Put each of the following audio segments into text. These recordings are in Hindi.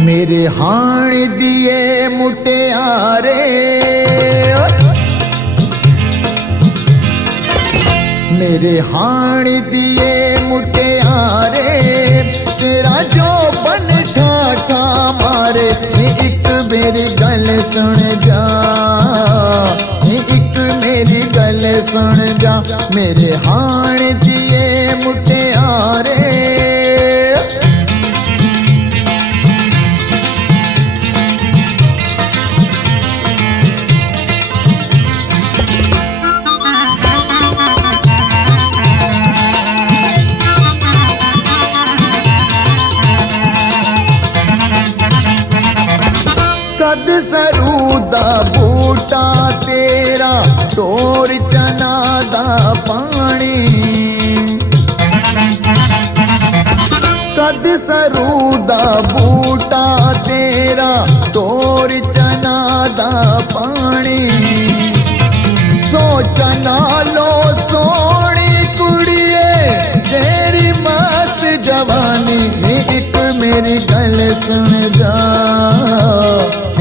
मेरे हाण दिए मुटियारे, मेरे हाण दिए मुटियारे, तेरा जो बन ठाठा मारे। एक मेरी गल सुन जा, एक मेरी गल सुन जा, मेरे हाण दिए मुटियारे। कद सरू दा बूटा तेरा, टोर चना दा पानी। कद सरू दा बूटा तेरा, टोर चना दा पानी। सोचना लो सोनी कुड़िए, तेरी मस्त जवानी। एक मेरी गल सुन जा,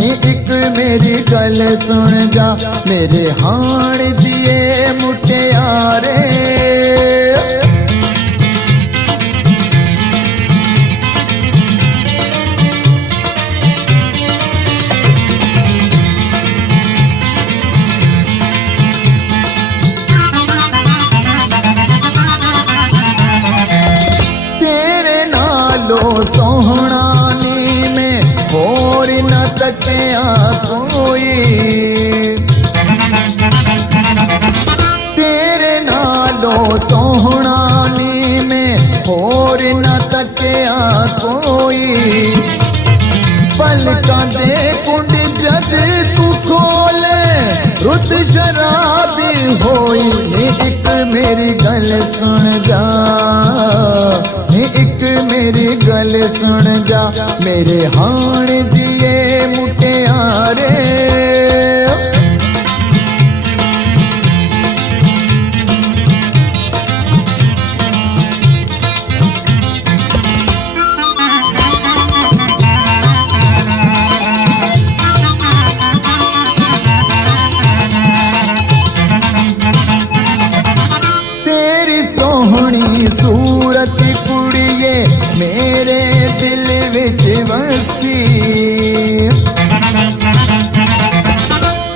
एक मेरी गल सुन जा, मेरे हाण दिए मुटियारे। तेरे नालो सोहना नी में होर न तकिया कोई। तेरे नालो सोहना नी में होर न तकिया कोई। पलकां दे कुंड जद तू खोले, रुत शराबी होई। एक मेरी गल सुन जा, एक मेरी गल सुन जा, मेरे हाण दिए मुटियारे। तेरी सोहनी सूरत कुड़िए, मेरे दिल विच वसी।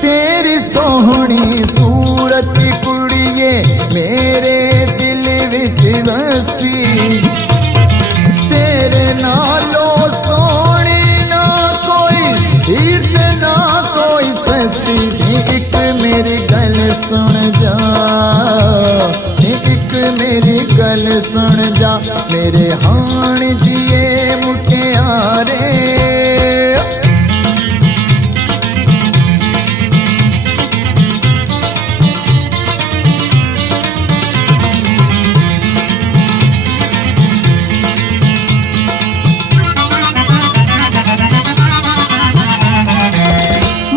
तेरी सोहनी सूरत कुड़िए, मेरे दिल विच वसी। तेरे नालो सोनी ना कोई तीर्थ, ना कोई ससी। एक मेरी गल सुन जा, एक मेरी गल सुन जा, मेरे हाण दिए मुटियारे।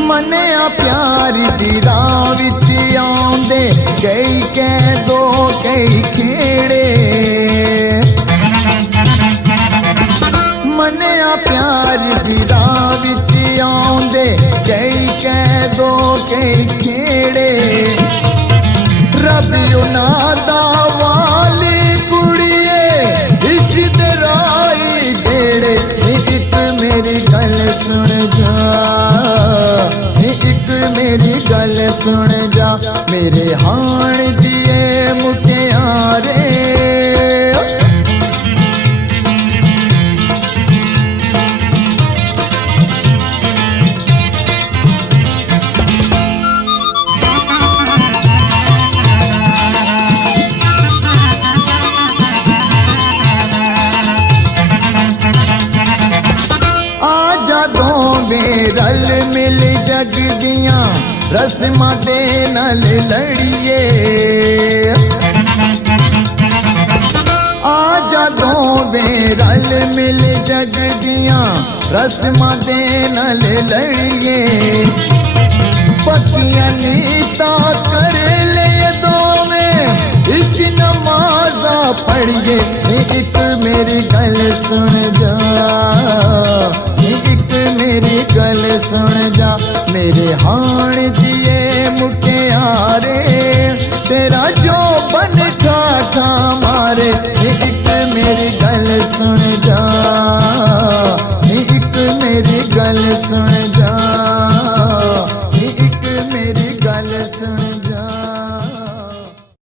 मनिया प्यार दी राह विच आउंदे, कई कह दो कई खेड़े। मनिया प्यार दी राह विच आउंदे, कई कह दो कई खेड़े। रब उन्हां दा वाली कुड़िए, इश्क ते राही जेड़े। एक मेरी गल सुन जा, एक मेरी गल सुन जा, मेरे हाण दिए मुटियारे। रल मिल जग दियां रस्मां दे नाल लड़िए। आजा दोवें रल मिल जग दियां रस्मां दे नाल लड़िए। पक्कियां नीतां कर ले दोवें, इश्क नमाज़ां पढ़िए। एक मेरी गल सुन जा, मेरे हाण दिए मुटियारे तेरा जो बन ठाठा मारे।